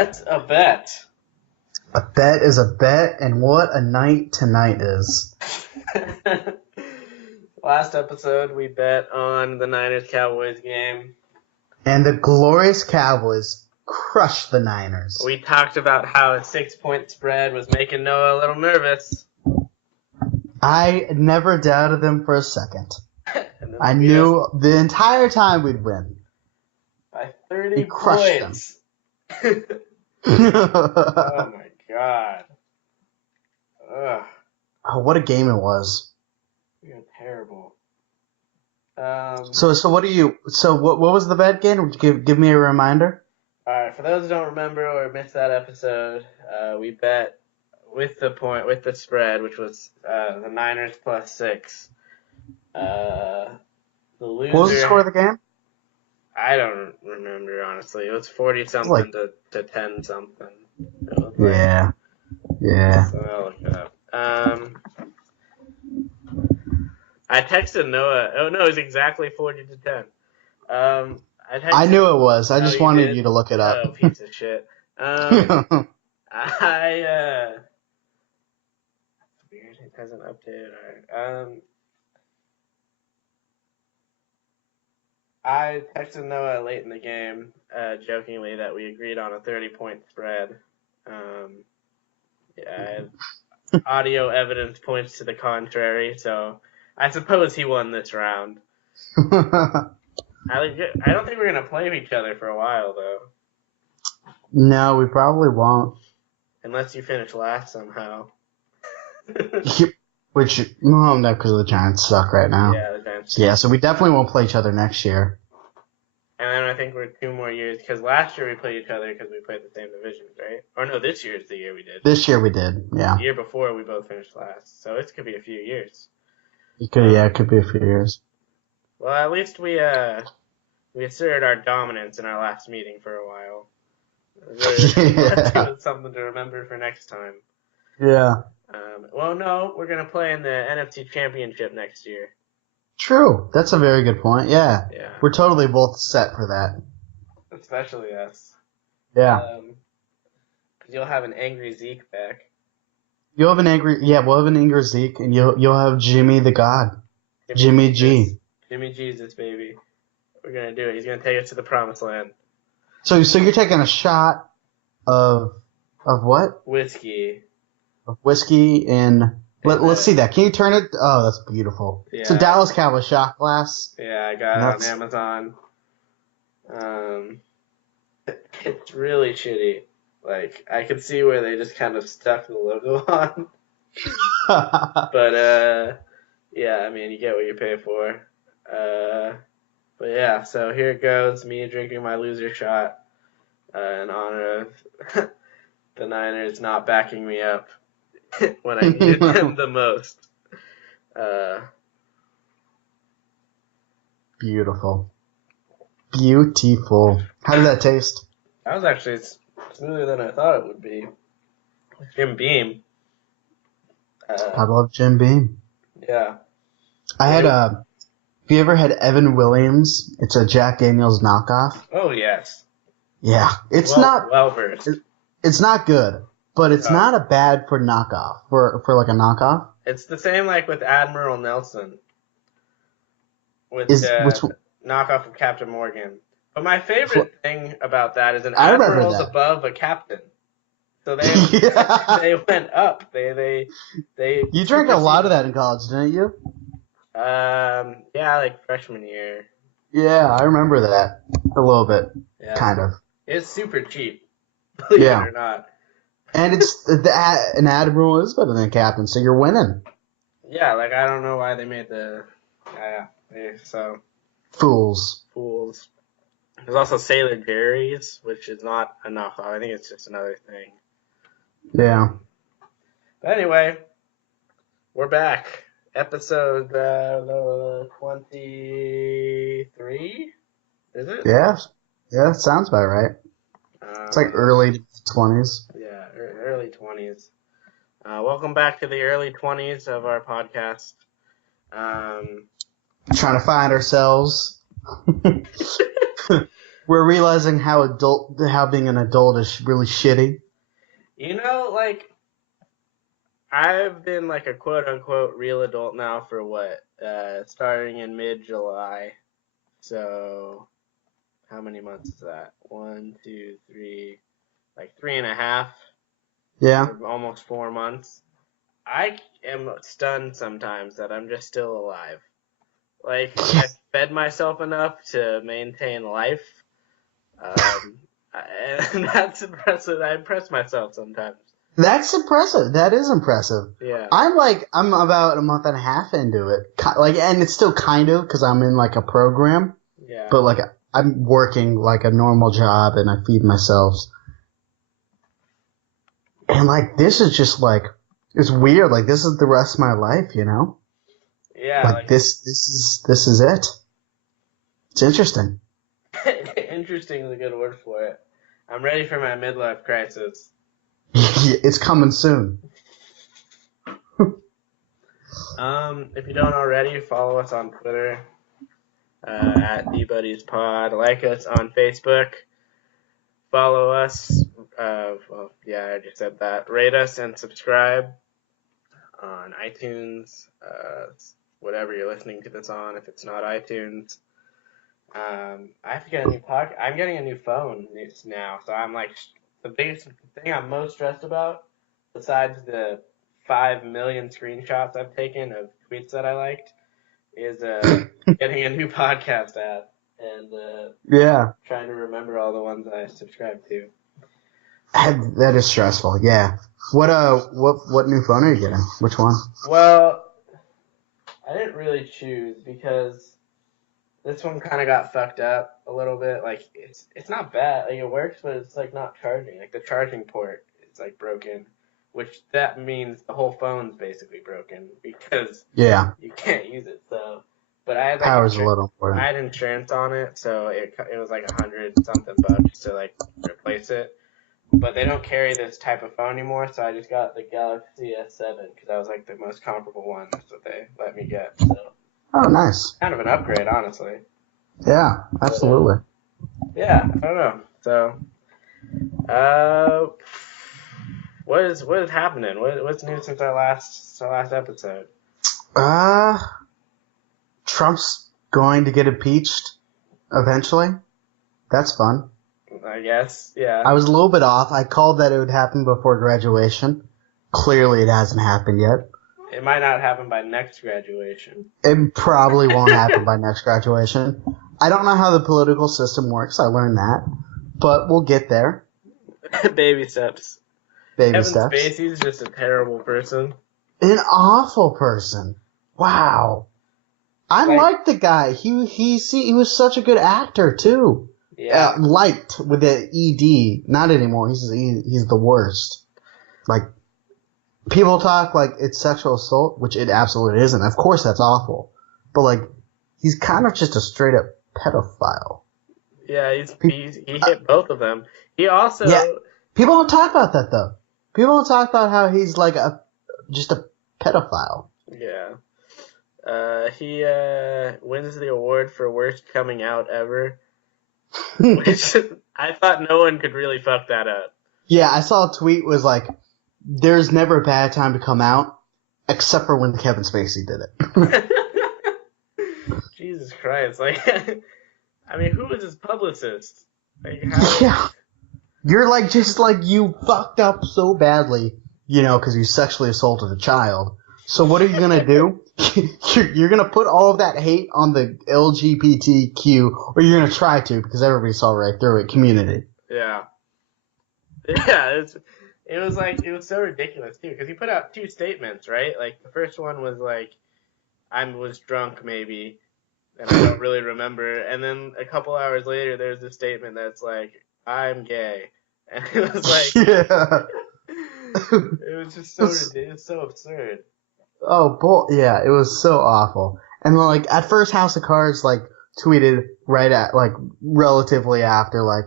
That's a bet. A bet is a bet, and what a night tonight is. Last episode, we bet on the Niners-Cowboys game. And the glorious Cowboys crushed the Niners. We talked about how a 6-point spread was making Noah a little nervous. I never doubted them for a second. I knew the entire time we'd win. By 30 points. Them. Oh my god. Ugh. Oh, what a game it was. You're terrible. So what do you? So what was the bet again? Would you give me a reminder? All right, for those who don't remember or missed that episode, we bet with the spread, which was the Niners +6. The loser. What was the score of the game? I don't remember, honestly. It was 40-something to 10-something. Yeah. So I'll look it up. I texted Noah. Oh no, it was exactly 40-10. I knew it was. I just wanted you to look it up. Oh, piece of shit. Weird. It hasn't updated. All right. I texted Noah late in the game, jokingly, that we agreed on a 30-point spread. Audio evidence points to the contrary, so I suppose he won this round. I don't think we're going to play each other for a while, though. No, we probably won't. Unless you finish last somehow. No, because the Giants suck right now. Yeah, the Giants suck. Yeah, so we definitely won't play each other next year. And then I think we're 2 more years, because last year we played each other because we played the same divisions, right? Or no, this year is the year we did. This year we did, yeah. The year before we both finished last, so it could be a few years. It could be a few years. Well, at least we asserted our dominance in our last meeting for a while. Let's give it something to remember for next time. Yeah. Well, no, we're going to play in the NFC Championship next year. True. That's a very good point. Yeah. We're totally both set for that. Especially us. Yeah. Because you'll have an angry Zeke back. We'll have an angry Zeke, and you'll have Jimmy the God. Jimmy G. Jimmy Jesus, baby. We're going to do it. He's going to take us to the promised land. So you're taking a shot of what? Whiskey. Of whiskey in... Let's see that. Can you turn it? Oh, that's beautiful. Yeah. It's a Dallas Cowboys shot glass. Yeah, I got it on Amazon. It's really shitty. Like, I could see where they just kind of stuck the logo on. But, yeah, I mean, you get what you pay for. But yeah, so here it goes. Me drinking my loser shot in honor of the Niners not backing me up when I needed them the most. Beautiful. How did that taste? That was actually smoother than I thought it would be. Jim Beam. I love Jim Beam. Yeah. I had have you ever had Evan Williams? It's a Jack Daniels knockoff. Oh, yes. Yeah. It's not well-versed. It's not good, but it's not a bad for knockoff, for like a knockoff. It's the same like with Admiral Nelson. With knockoff of Captain Morgan. But my favorite thing about that is an admiral's above a captain. So they they went up. They You drank a lot of that in college, didn't you? Yeah, like freshman year. Yeah, I remember that a little bit. Yeah. Kind of. It's super cheap, believe it or not. And it's an admiral is better than a captain, so you're winning. Yeah, like I don't know why they made Fools. There's also Sailor Jerry's, which is not a knockoff. I think it's just another thing. Yeah. But anyway, we're back. Episode 23? Is it? Yeah. Yeah, sounds about right. It's like early 20s. Yeah, early 20s. Welcome back to the early 20s of our podcast. Trying to find ourselves. we're realizing how being an adult is really shitty. You know, like, I've been like a quote unquote real adult now for what? Starting in mid-July. So, how many months is that? 1, 2, 3, like 3.5, Yeah. or almost 4 months. I am stunned sometimes that I'm just still alive. Like, I fed myself enough to maintain life. And that's impressive. I impress myself sometimes. That's impressive. That is impressive. Yeah. I'm about a month and a half into it. Like, and it's still kind of because I'm in like a program, Yeah. but like I'm working like a normal job and I feed myself. And like, this is just like, it's weird. Like, this is the rest of my life, you know? Yeah. Like this is it. It's interesting. Interesting is a good word for it. I'm ready for my midlife crisis. It's coming soon. If you don't already, follow us on Twitter at TheBuddiesPod. Like us on Facebook. Follow us. Well, yeah, I just said that. Rate us and subscribe on iTunes. Whatever you're listening to this on, if it's not iTunes. I have to get a new I'm getting a new phone now, so I'm like the biggest thing I'm most stressed about, besides the 5 million screenshots I've taken of tweets that I liked, is getting a new podcast app and Yeah. trying to remember all the ones I subscribe to. That is stressful. Yeah. What new phone are you getting? Which one? Well, I didn't really choose because this one kind of got fucked up a little bit. Like it's not bad. Like it works, but it's like not charging. Like the charging port is like broken, which that means the whole phone's basically broken because you can't use it. So, but I had like power's a little important. I had insurance on it, so it was like $100-something to like replace it. But they don't carry this type of phone anymore, so I just got the Galaxy S7 because that was like the most comparable one that they let me get. So. Oh, nice. Kind of an upgrade, honestly. Yeah, absolutely. Yeah, I don't know. So, what is happening? What's new since our last episode? Trump's going to get impeached eventually. That's fun. I guess, yeah. I was a little bit off. I called that it would happen before graduation. Clearly, it hasn't happened yet. It might not happen by next graduation. It probably won't happen by next graduation. I don't know how the political system works. I learned that. But we'll get there. Baby steps. Baby steps. Kevin Spacey's just a terrible person. An awful person. Wow. I liked the guy. He was such a good actor, too. Yeah. Liked with the ED. Not anymore. He's the worst. Like, people talk like it's sexual assault, which it absolutely isn't. Of course, that's awful. But, like, he's kind of just a straight-up pedophile. Yeah, he hit both of them. He also... Yeah, people don't talk about that, though. People don't talk about how he's, like, just a pedophile. Yeah. He wins the award for worst coming out ever. Which I thought no one could really fuck that up. Yeah, I saw a tweet was like, there's never a bad time to come out, except for when Kevin Spacey did it. Jesus Christ. Like, I mean, who was his publicist? Like, yeah. You're like, just like, you fucked up so badly, you know, because you sexually assaulted a child. So what are you going to do? You're going to put all of that hate on the LGBTQ, or you're going to try to, because everybody saw right through it, community. Yeah. Yeah, it was so ridiculous, too, because he put out 2 statements, right? Like, the first one was like, I was drunk, maybe, and I don't really remember. And then a couple hours later, there's this statement that's like, I'm gay. And it was like, yeah. It was just so absurd. Oh, yeah, it was so awful. And like, at first House of Cards, like, tweeted right at, like, relatively after, like,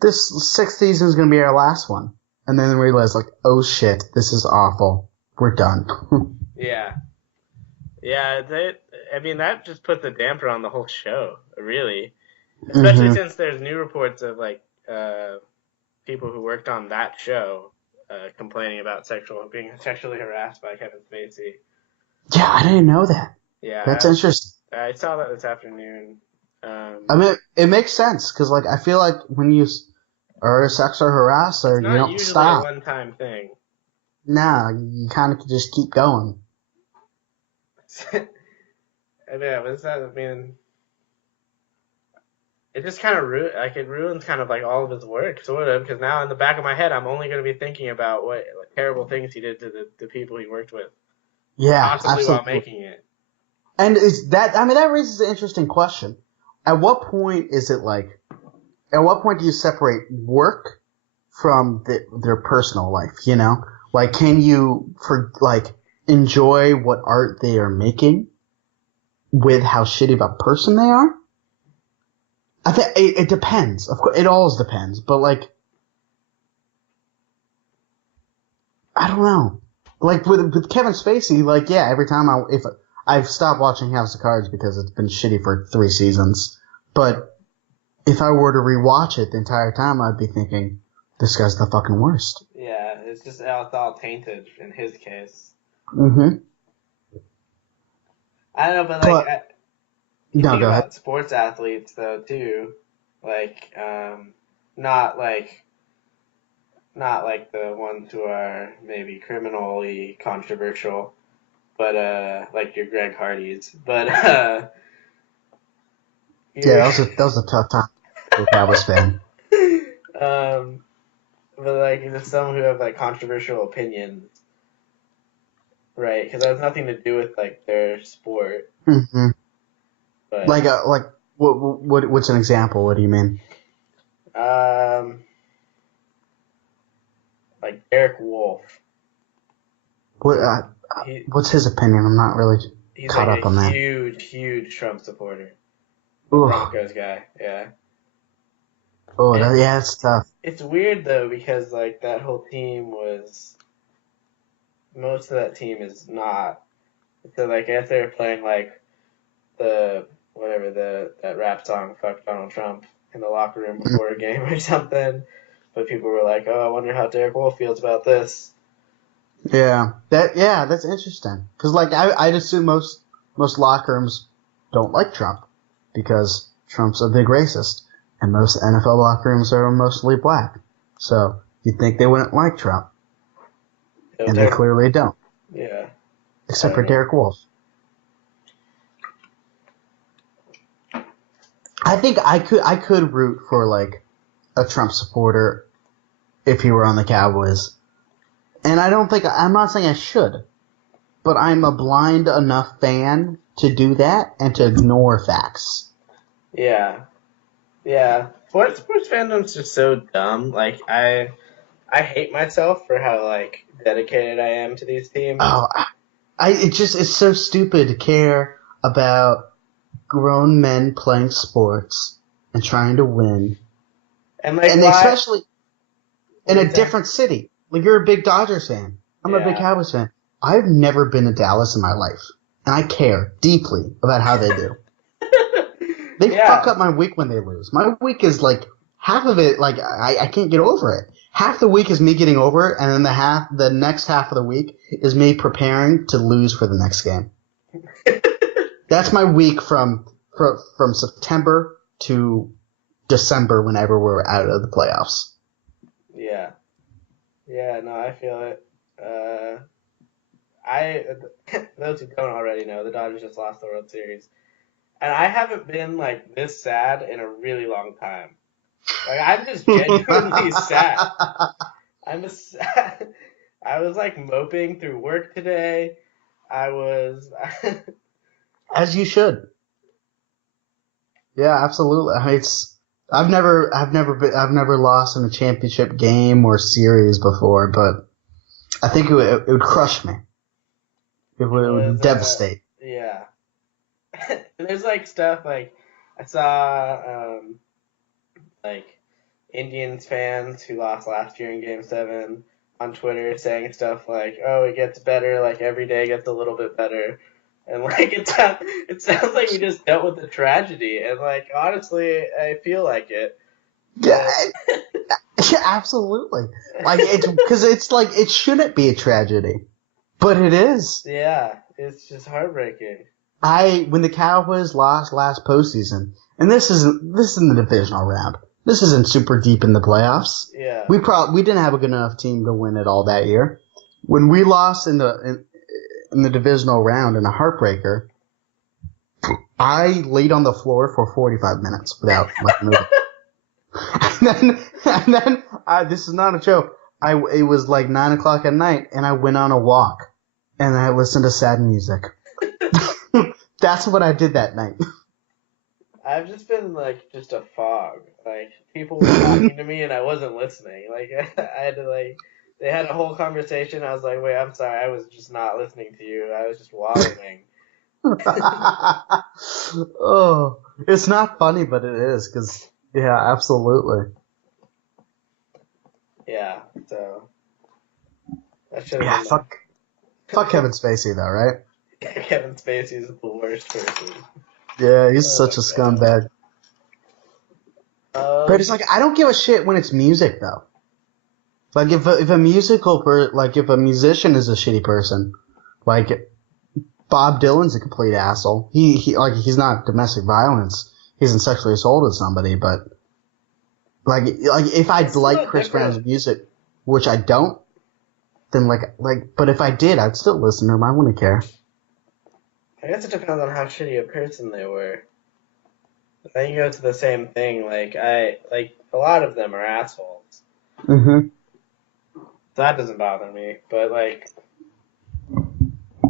this 6th season is going to be our last one. And then realized, like, oh shit, this is awful. We're done. Yeah. Yeah, I mean, that just put the damper on the whole show, really. Especially since there's new reports of like people who worked on that show complaining about being sexually harassed by Kevin Spacey. Yeah, I didn't know that. Yeah, That's interesting. I saw that this afternoon. I mean, it makes sense because, like, I feel like when you are a sexual harasser, you not don't usually a stop. one-time thing. Nah, you kind of just keep going. I mean, what's that? I mean, it just kind of it ruins kind of like all of his work, sort of. Because now in the back of my head, I'm only going to be thinking about what terrible things he did to the people he worked with, Yeah, possibly while absolutely. making it. And is that? I mean, that raises an interesting question. At what point is it like? At what point do you separate work from their personal life? You know, like, can you enjoy what art they are making with how shitty of a person they are? I think it depends. Of course, it always depends. But like, I don't know. Like with Kevin Spacey, like, yeah, every time if I've stopped watching House of Cards because it's been shitty for 3 seasons, but if I were to rewatch it the entire time, I'd be thinking, this guy's the fucking worst. Yeah, it's all tainted in his case. Mm-hmm. I don't know, but like, you no, think go ahead. about sports athletes though too, like, not like not like the ones who are maybe criminally controversial, but like your Greg Hardys, but Yeah, you're that was a tough time for a Cowboys fan. um, but like there's some who have like controversial opinions, right? Because that has nothing to do with like their sport, Mm-hmm. but What's an example? What do you mean? um, like Derek Wolf. What He what's his opinion? I'm not really he's caught like up a on that. huge Trump supporter. The Ugh. Broncos guy, yeah. Oh, And yeah, it's tough. it's weird though because like that whole team was most of that team is not. So like if they were playing like the whatever that rap song "Fuck Donald Trump" in the locker room before a game or something, but people were like, "Oh, I wonder how Derek Wolf feels about this." Yeah, that's interesting. Because like I'd assume most locker rooms don't like Trump because Trump's a big racist, and most NFL locker rooms are mostly black. So you'd think they wouldn't like Trump, So and they Derek, clearly don't, yeah, I except don't for know. Derek Wolf. I think I could root for like a Trump supporter if he were on the Cowboys, and I'm not saying I should, but I'm a blind enough fan to do that and to ignore facts. Yeah, yeah. Sports fandom's just so dumb. Like I hate myself for how like dedicated I am to these teams. Oh, it's so stupid to care about grown men playing sports and trying to win, And like and why? especially in What a is that? different city. Like, you're a big Dodgers fan. I'm a big Yeah. Cowboys fan. I've never been to Dallas in my life, and I care deeply about how they do. They fuck Yeah. up my week when they lose. My week is like half of it, like I can't get over it. Half the week is me getting over it, and then the next half of the week is me preparing to lose for the next game. That's my week from September to December, whenever we're out of the playoffs. Yeah. Yeah. No, I feel it. Uh, I those who don't already know, the Dodgers just lost the World Series, and I haven't been like this sad in a really long time. Like I'm just genuinely sad. I'm just sad. I was like moping through work today. I was. As you should. Yeah, absolutely. I mean, I've never lost in a championship game or series before, but I think it would crush me. It It would was. devastate. Yeah. There's like stuff like I saw like Indians fans who lost last year in Game 7 on Twitter saying stuff like, "Oh, it gets better. Like every day gets a little bit better." And like it sounds like we just dealt with a tragedy, and like honestly, I feel like it. Yeah, But yeah, absolutely. Like it's because it's like it shouldn't be a tragedy, but it is. yeah, it's just heartbreaking. When the Cowboys lost last postseason, and this isn't the divisional round. This isn't super deep in the playoffs. Yeah, We didn't have a good enough team to win it all that year. When we lost in the divisional round in a heartbreaker, I laid on the floor for 45 minutes without like moving. And then this is not a joke. It was like 9 o'clock at night, and I went on a walk, and I listened to sad music. That's what I did that night. I've just been like just a fog. Like people were talking to me, and I wasn't listening. Like I had to like. They had a whole conversation. I was like, "Wait, I'm sorry. I was just not listening to you. I was just wallowing." Oh, it's not funny, but it is because yeah, absolutely. Yeah, so that should have Yeah, been my. fuck Kevin Spacey though, right? Kevin Spacey's the worst person. Yeah, he's Oh such my a god. scumbag. But it's like I don't give a shit when it's music though. Like if a if a musician is a shitty person, like Bob Dylan's a complete asshole. He's not domestic violence. He isn't sexually assaulted somebody, but like if I It's a like little Chris Brown's different. music, which I don't, then but if I did, I'd still listen to him. I wouldn't care. I guess it depends on how shitty a person they were. I think it goes to the same thing. Like a lot of them are assholes. Mm-hmm. That doesn't bother me. But like,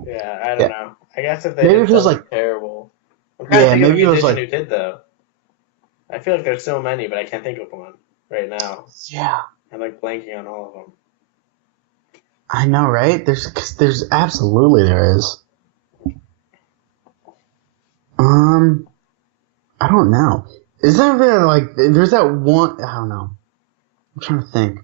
yeah, I don't Yeah. know. I guess if they Maybe did if it was something like, terrible, I'm trying to yeah, think of a maybe it was musician like, who did though. I feel like there's so many, but I can't think of one right now. yeah, I'm like blanking on all of them. I know, right? There's absolutely there is. Um, I don't know. Is there really like, there's that one, I don't know. I'm trying to think.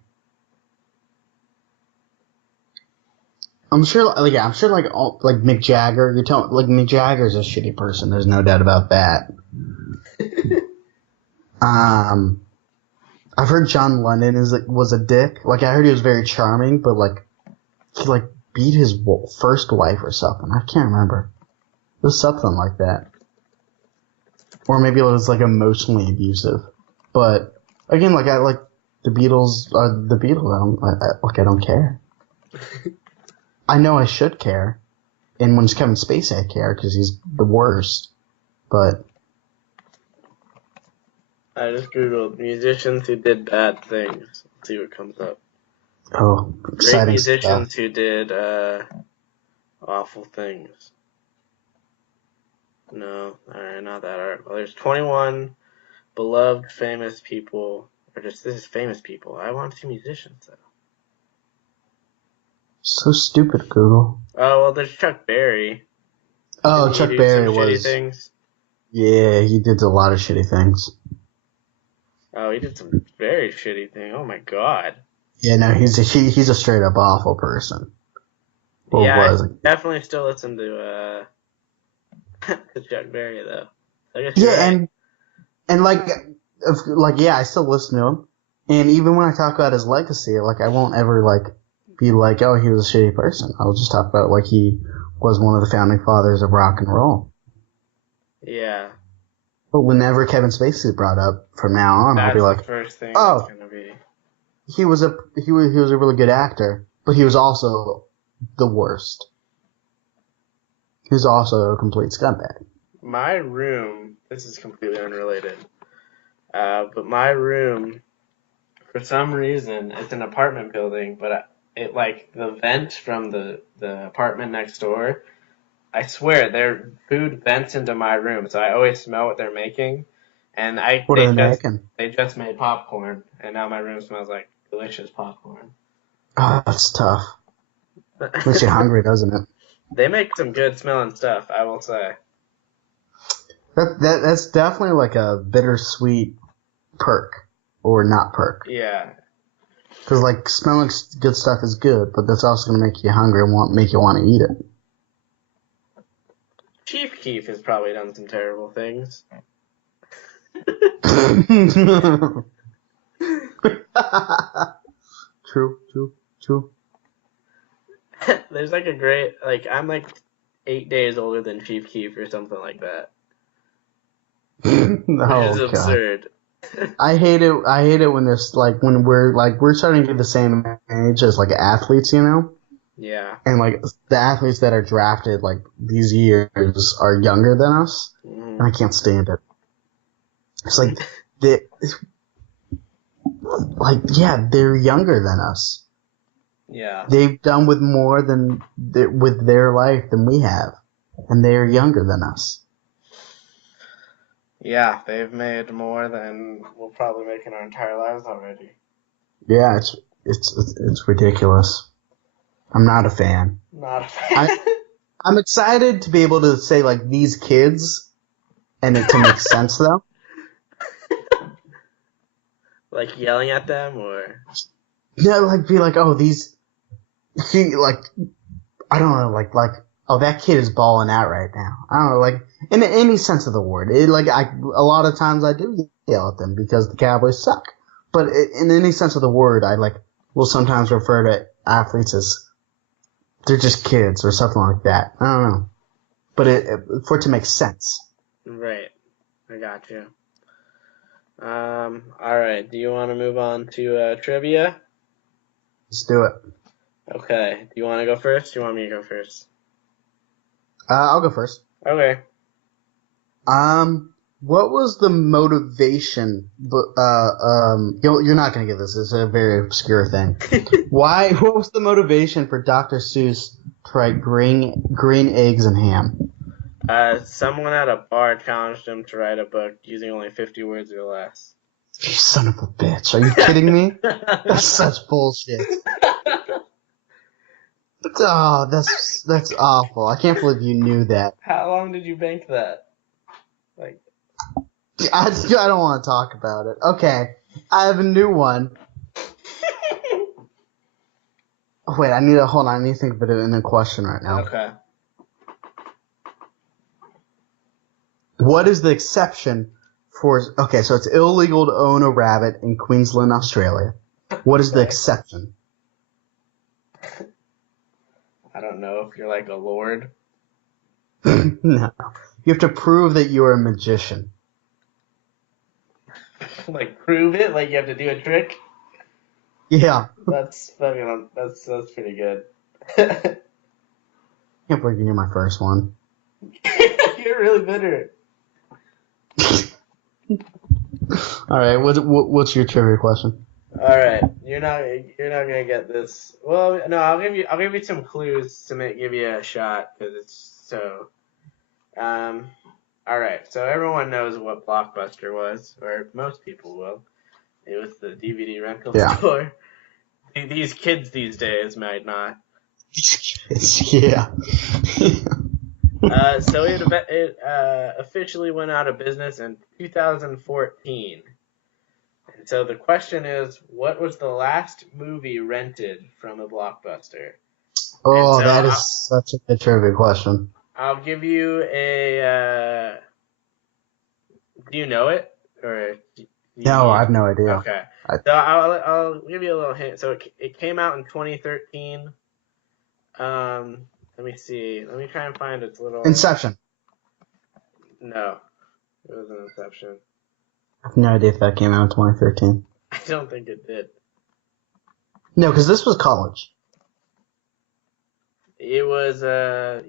I'm sure like Mick Jagger, like Mick Jagger's a shitty person. There's no doubt about that. Um, I've heard John Lennon was a dick. Like I heard he was very charming, but like he like beat his first wife or something. I can't remember. It was something like that, or maybe it was like emotionally abusive. But again, like I like the Beatles are the Beatles. I don't care. I know I should care, and when it's Kevin Spacey, I care because he's the worst. But I just googled musicians who did bad things. Let's see what comes up. oh, Great exciting stuff. musicians who did awful things. No, alright, not that article. There's 21 beloved famous people, or just this is famous people. I want to see musicians though. So stupid, Google. Oh well, there's Chuck Berry. Oh, Didn't he Chuck do some Berry shitty was. things? Yeah, he did a lot of shitty things. Oh, he did some very shitty thing. Oh my god. Yeah, no, he's a straight up awful person. Or Yeah, I was. definitely still listen to to Chuck Berry though. I guess you're Yeah, right. and yeah, I still listen to him. And even when I talk about his legacy, like I won't ever like be like, oh, he was a shitty person. I'll just talk about like he was one of the founding fathers of rock and roll. Yeah, But whenever Kevin Spacey is brought up from now on, I'll be that's the like, first thing that's oh, gonna be. he was a really good actor, but he was also the worst. He was also a complete scumbag. My room. This is completely unrelated. But my room, for some reason, it's an apartment building, but it like the vent from the apartment next door. I swear, their food vents into my room, so I always smell what they're making. And What are they making? they just made popcorn, and now my room smells like delicious popcorn. Oh, that's tough. Makes you hungry, doesn't it? They make some good smelling stuff, I will say. That's definitely like a bittersweet perk or not perk. Yeah, Because like smelling good stuff is good, but that's also gonna make you hungry and make you want to eat it. Chief Keef has probably done some terrible things. True. There's like a great, like, I'm like 8 days older than Chief Keef or something like that. Which is Oh god. absurd. I hate it. I hate it when there's like when we're starting to get the same age as like athletes, you know, Yeah. and like the athletes that are drafted like these years are younger than us, and I can't stand it. It's like they, yeah, they're younger than us. Yeah. They've done with more than with their life than we have, and they are younger than us. Yeah, they've made more than we'll probably make in our entire lives already. Yeah, it's ridiculous. I'm not a fan. Not a fan. I'm excited to be able to say like these kids, and it to make sense though. Like yelling at them, or Yeah, like be like, oh like I don't know, like oh that kid is balling out right now. I don't know, like in any sense of the word. A lot of times I do yell at them because the Cowboys suck. But in any sense of the word, I like will sometimes refer to athletes as they're just kids or something like that. I don't know, but for it to make sense. right. I got you. All right. Do you want to move on to trivia? Let's do it. Okay. Do you want to go first? Do you want me to go first? I'll go first. Okay. What was the motivation? You're not gonna get this. It's a very obscure thing. What was the motivation for Dr. Seuss to write green eggs and ham? Someone at a bar challenged him to write a book using only 50 words or less. You son of a bitch! Are you kidding me? That's such bullshit. Oh, that's awful. I can't believe you knew that. How long did you bank that? Like, I don't want to talk about it. Okay, I have a new one. Wait, hold on. I need to think of it in a question right now. okay. What is the exception for? Okay, so it's illegal to own a rabbit in Queensland, Australia. What is the exception? I don't know if you're like a lord. No, you have to prove that you are a magician. Like, prove it? Like, you have to do a trick? Yeah, That's fucking, that's pretty good. can't believe you knew my first one. You're really bitter. All right, what's your trivia question? All right, you're not gonna get this. Well, no, I'll give you some clues to give you a shot because it's so. All right, so everyone knows what Blockbuster was, or most people will. It was the DVD rental store. These kids these days might not. Yeah. So it officially went out of business in 2014. And so the question is, what was the last movie rented from a Blockbuster? Oh, so that is such a good trivia question. I'll give you a. Do you know it, or No, I have no idea. Okay, so I'll give you a little hint. So it came out in 2013. Let me see. Let me try and find its little. Inception. No, it was an Inception. I have no idea if that came out in 2013. I don't think it did. No, because this was college. It was It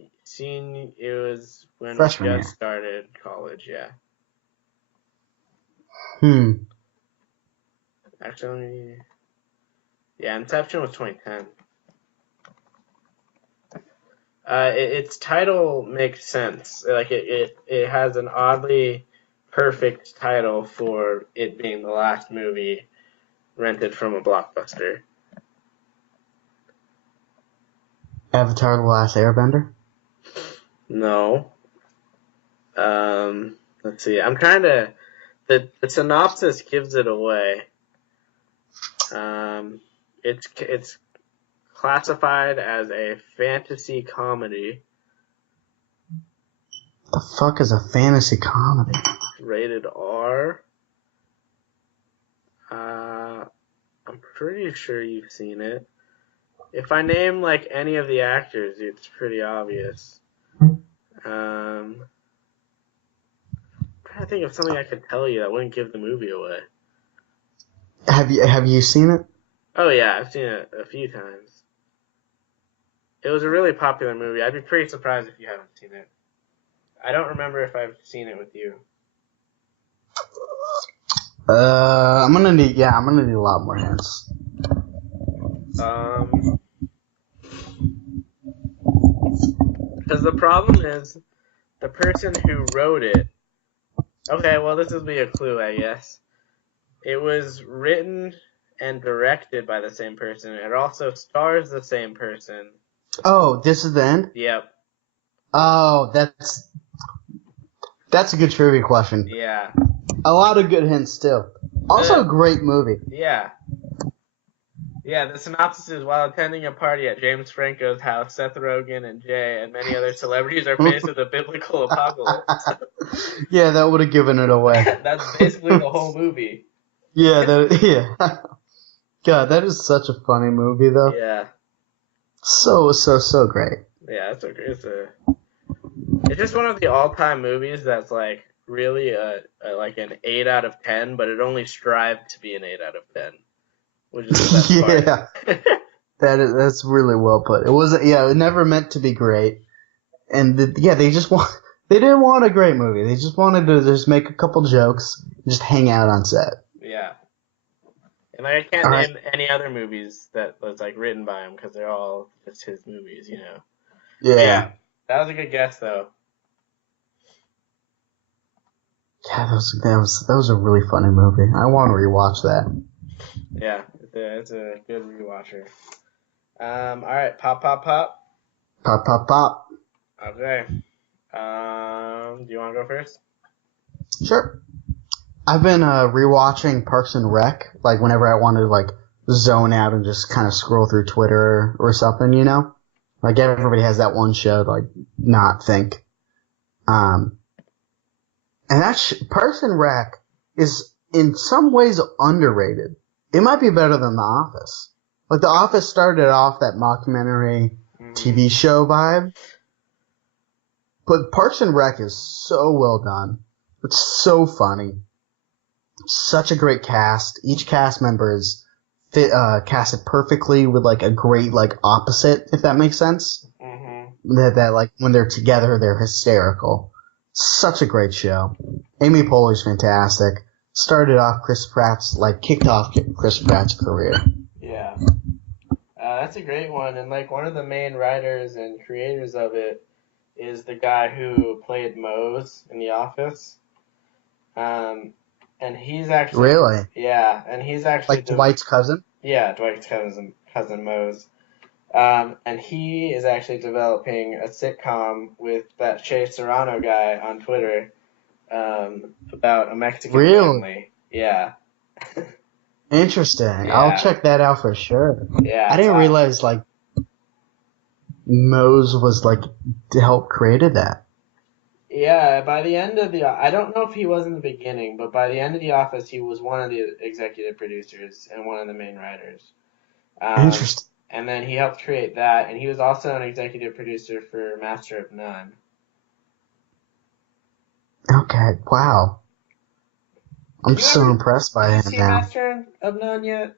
was when Freshman we year. just started college. Yeah. Actually, yeah, Inception was 2010. Its title makes sense. Like it has an oddly perfect title for it being the last movie rented from a Blockbuster. Avatar: The Last Airbender? No. Let's see. I'm trying to. The synopsis gives it away. It's classified as a fantasy comedy. The fuck is a fantasy comedy? Rated R. I'm pretty sure you've seen it. If I name like any of the actors, it's pretty obvious. I'm trying to think of something I could tell you that wouldn't give the movie away. Have you seen it? Oh yeah, I've seen it a few times. It was a really popular movie. I'd be pretty surprised if you haven't seen it. I don't remember if I've seen it with you. I'm gonna need a lot more hints. Because the problem is, the person who wrote it. Okay, well this will be a clue, I guess. It was written and directed by the same person. It also stars the same person. Oh, this is the end? Yep. Oh, that's a good trivia question. Yeah. A lot of good hints too. Also a great movie. Yeah. Yeah, the synopsis is, while attending a party at James Franco's house, Seth Rogen and Jay and many other celebrities are faced with a biblical apocalypse. Yeah, that would have given it away. That's basically the whole movie. Yeah. God, that is such a funny movie though. Yeah. So great. Yeah, it's just one of the all-time movies that's like really like an 8 out of 10, but it only strived to be an 8 out of 10, which is the best part. That's really well put. It wasn't. Yeah, it never meant to be great, and they didn't want a great movie. They just wanted to just make a couple jokes, and just hang out on set. Yeah. And like, I can't name any other movies that was like written by him because they're all just his movies, you know. Yeah. That was a good guess, though. Yeah, that was a really funny movie. I want to rewatch that. Yeah, it's a good rewatcher. All right, pop. Pop. Okay. Do you want to go first? Sure. I've been rewatching Parks and Rec, like whenever I wanted to like zone out and just kind of scroll through Twitter or something, you know? Like everybody has that one show to like not think. And Parks and Rec is in some ways underrated. It might be better than The Office. Like The Office started off that mockumentary TV show vibe. But Parks and Rec is so well done. It's so funny. Such a great cast. Each cast member is casted perfectly with like a great like opposite, if that makes sense. Mm-hmm. That like when they're together, they're hysterical. Such a great show. Amy Poehler's fantastic. Kicked off Chris Pratt's career. Yeah. That's a great one. And like one of the main writers and creators of it is the guy who played Mose in The Office. And he's actually... Really? Yeah, and he's actually... Like Dwight's cousin? Yeah, Dwight's cousin Mose. And he is actually developing a sitcom with that Shea Serrano guy on Twitter about a Mexican family. Yeah. Interesting. Yeah. I'll check that out for sure. Yeah. I didn't realize like Mose was like help created that. Yeah, by the end of I don't know if he was in the beginning, but by the end of The Office, he was one of the executive producers and one of the main writers. Interesting. And then he helped create that, and he was also an executive producer for Master of None. Okay, wow. I'm so impressed by him now. Have you seen Master of None yet?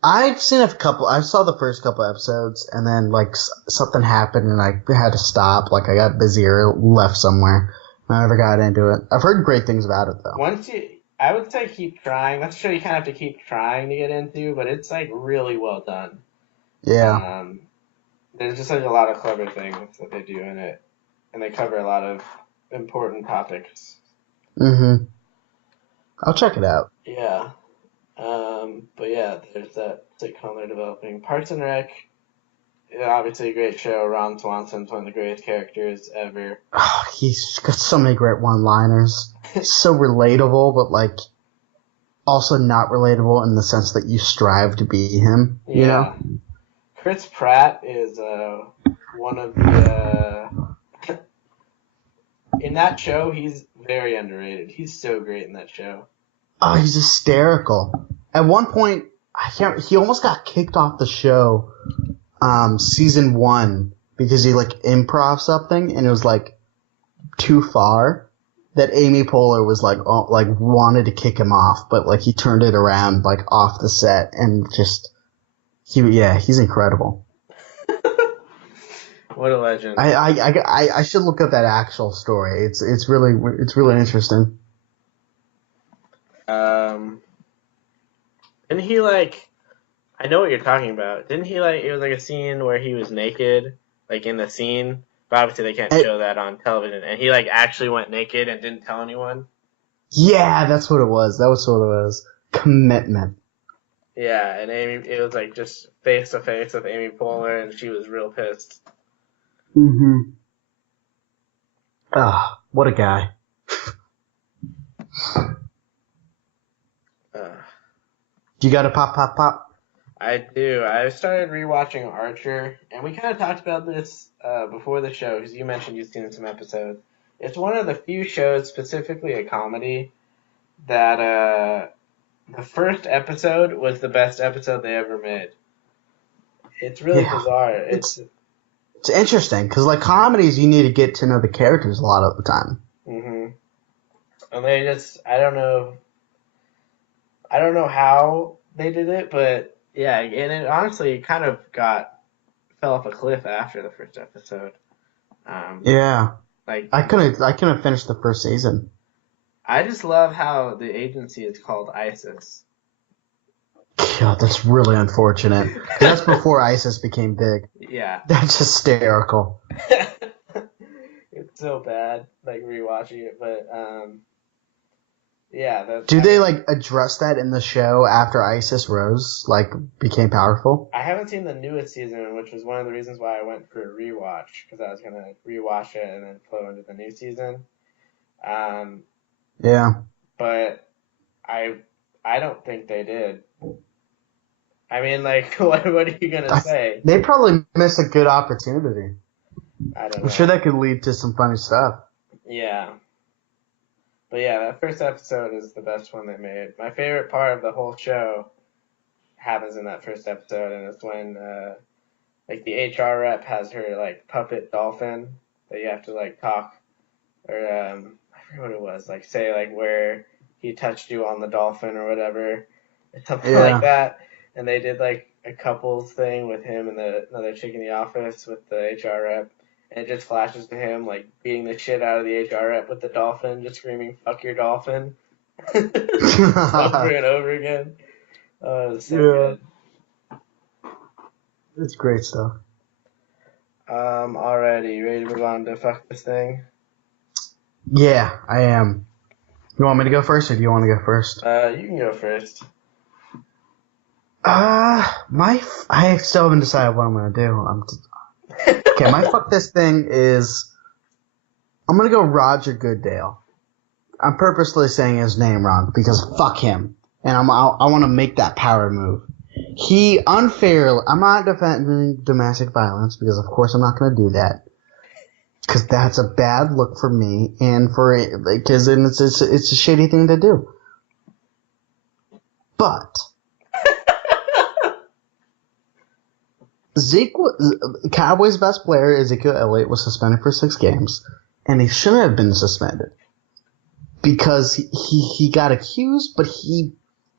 I've seen a couple. I saw the first couple episodes, and then like something happened, and I had to stop. Like I got busy or left somewhere. I never got into it. I've heard great things about it though. I would say keep trying. That's a show you kind of have to keep trying to get into, but it's like really well done. Yeah. There's just like a lot of clever things that they do in it, and they cover a lot of important topics. Mm-hmm. I'll check it out. Yeah. But yeah, there's that sitcom they're developing. Parks and Rec, obviously a great show. Ron Swanson's one of the greatest characters ever. Oh, he's got so many great one-liners. He's so relatable, but like also not relatable in the sense that you strive to be him. You know? Chris Pratt is one of the in that show, he's very underrated. He's so great in that show. Oh, he's hysterical. At one point, he almost got kicked off the show, season 1, because he like improv something and it was like too far that Amy Poehler was like, wanted to kick him off, but like he turned it around like off the set and just, he's incredible. What a legend. I should look up that actual story. It's really interesting. Didn't he like? I know what you're talking about. Didn't he like? It was like a scene where he was naked, like in the scene. But obviously they can't show that on television. And he like actually went naked and didn't tell anyone. Yeah, that's what it was. That was what it was. Commitment. Yeah, and it was like just face to face with Amy Poehler, and she was real pissed. Mm-hmm. Ah, what a guy. You got a pop? I do. I started rewatching Archer, and we kind of talked about this before the show because you mentioned you've seen some episodes. It's one of the few shows, specifically a comedy, that the first episode was the best episode they ever made. It's really bizarre. It's interesting because like comedies, you need to get to know the characters a lot of the time. Mm-hmm. And they just, I don't know how they did it, but yeah, and it honestly kind of fell off a cliff after the first episode. Yeah. Like I couldn't finish the first season. I just love how the agency is called ISIS. God, that's really unfortunate. That's before ISIS became big. Yeah. That's hysterical. It's so bad, like rewatching it, but yeah. Do they like address that in the show after ISIS rose, like became powerful? I haven't seen the newest season, which was one of the reasons why I went for a rewatch, because I was gonna rewatch it and then flow into the new season. Yeah. But I don't think they did. I mean, like, what are you gonna say? They probably missed a good opportunity. I don't know. I'm sure that could lead to some funny stuff. Yeah. But yeah, that first episode is the best one they made. My favorite part of the whole show happens in that first episode, and it's when, like, the HR rep has her, like, puppet dolphin that you have to, like, talk, or, I forget what it was, like, say, like, where he touched you on the dolphin or whatever, or something like that. And they did, like, a couples thing with him and another chick in the office with the HR rep. And it just flashes to him, like, beating the shit out of the HR rep with the dolphin, just screaming, "Fuck your dolphin." Over and over again. Oh, it was so good. It's great stuff. Alrighty, you ready to move on to Fuck This Thing? Yeah, I am. You want me to go first, or do you want to go first? You can go first. I still haven't decided what I'm gonna do. Okay, my Fuck This Thing is, I'm gonna go Roger Goodale. I'm purposely saying his name wrong because fuck him, and I want to make that power move. He unfairly, I'm not defending domestic violence because of course I'm not gonna do that. Because that's a bad look for me and because it's a shitty thing to do. But Cowboys' best player, Ezekiel Elliott, was suspended for 6 games, and he shouldn't have been suspended because he got accused, but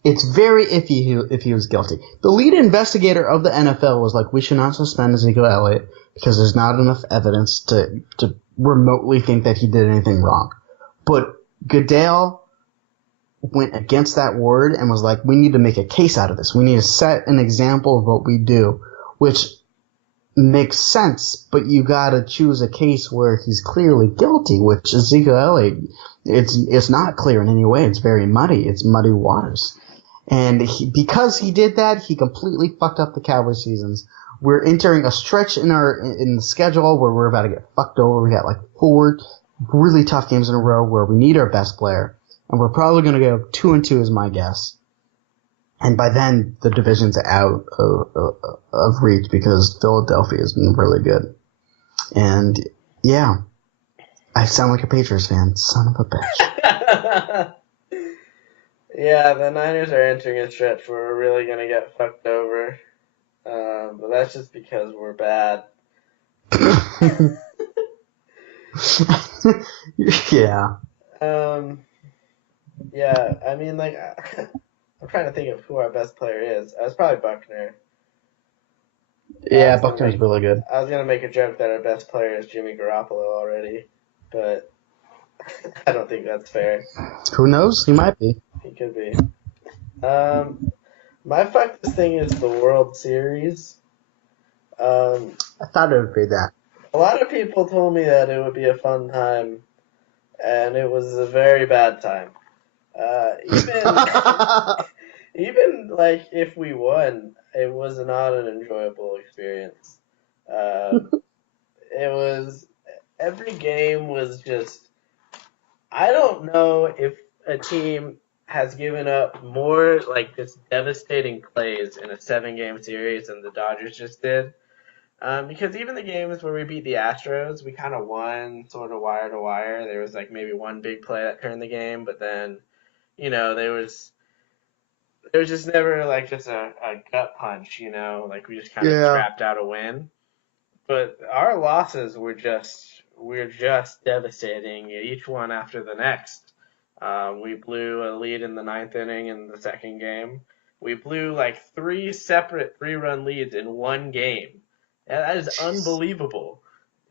it's very iffy if he was guilty. The lead investigator of the NFL was like, we should not suspend Ezekiel Elliott because there's not enough evidence to remotely think that he did anything wrong. But Goodale went against that word and was like, we need to make a case out of this. We need to set an example of what we do, which makes sense, but you gotta choose a case where he's clearly guilty, which Ezekiel Elliott, it's not clear in any way. It's very muddy. It's muddy waters. And because he did that, he completely fucked up the Cowboys seasons. We're entering a stretch in the schedule where we're about to get fucked over. We got like 4 really tough games in a row where we need our best player, and we're probably going to go 2-2 is my guess. And by then, the division's out of reach because Philadelphia has been really good. And yeah, I sound like a Patriots fan. Son of a bitch. Yeah, the Niners are entering a stretch where we're really gonna get fucked over. But that's just because we're bad. Yeah. Yeah, I mean, like, I'm trying to think of who our best player is. I was probably Buckner. Yeah, Buckner's really good. I was gonna make a joke that our best player is Jimmy Garoppolo already, but I don't think that's fair. Who knows? He might be. He could be. My fuck this thing is the World Series. I thought it would be that. A lot of people told me that it would be a fun time, and it was a very bad time. Even even like if we won, it was not an enjoyable experience. It was every game was just. I don't know if a team has given up more like just devastating plays in a 7-game series than the Dodgers just did. Because even the games where we beat the Astros, we kind of won sort of wire to wire. There was like maybe one big play that turned the game, but then, there was just never like just a gut punch, like we just kind of Yeah. scrapped out a win. But our losses were just devastating, each one after the next. We blew a lead in the ninth inning in the second game. We blew like 3 separate 3-run leads in one game. Yeah, that is unbelievable.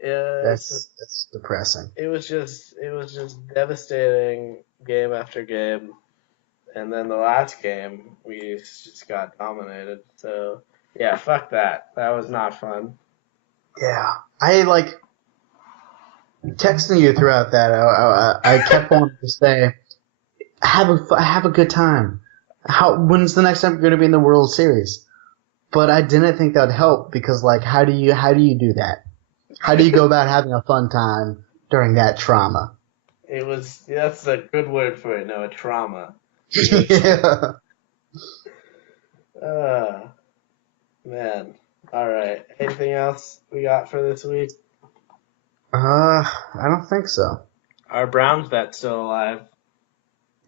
That's depressing. It was just devastating game after game, and then the last game we just got dominated. So yeah, fuck that. That was not fun. Yeah. I like texting you throughout that. I kept wanting to say, have a good time. When's the next time you're going to be in the World Series? But I didn't think that'd help because like how do you do that? How do you go about having a fun time during that trauma? That's a good word for it. No, a trauma. Yeah. Uh, man. All right. Anything else we got for this week? I don't think so. Our Browns bet's still alive.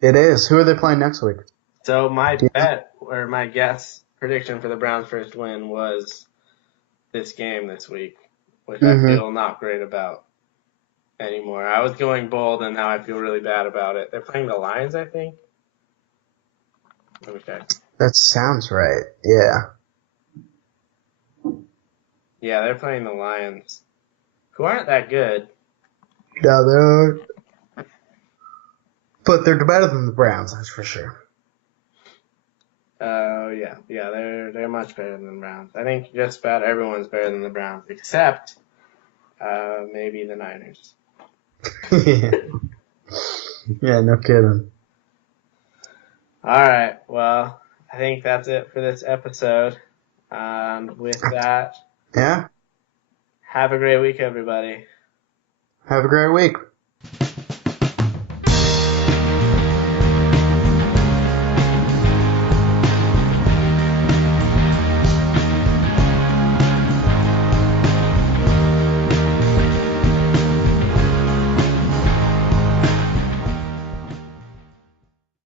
It is. Who are they playing next week? So my Do you know? bet or my guess prediction for the Browns' first win was this game this week, which I Mm-hmm. feel not great about anymore. I was going bold, and now I feel really bad about it. They're playing the Lions, I think. Let me check. That sounds right. Yeah. Yeah, they're playing the Lions, who aren't that good. Yeah, but they're better than the Browns, that's for sure. Yeah, they're much better than the Browns. I think just about everyone's better than the Browns, except maybe the Niners. Yeah. Yeah, no kidding. All right, well, I think that's it for this episode. With that, Yeah. have a great week, everybody. Have a great week.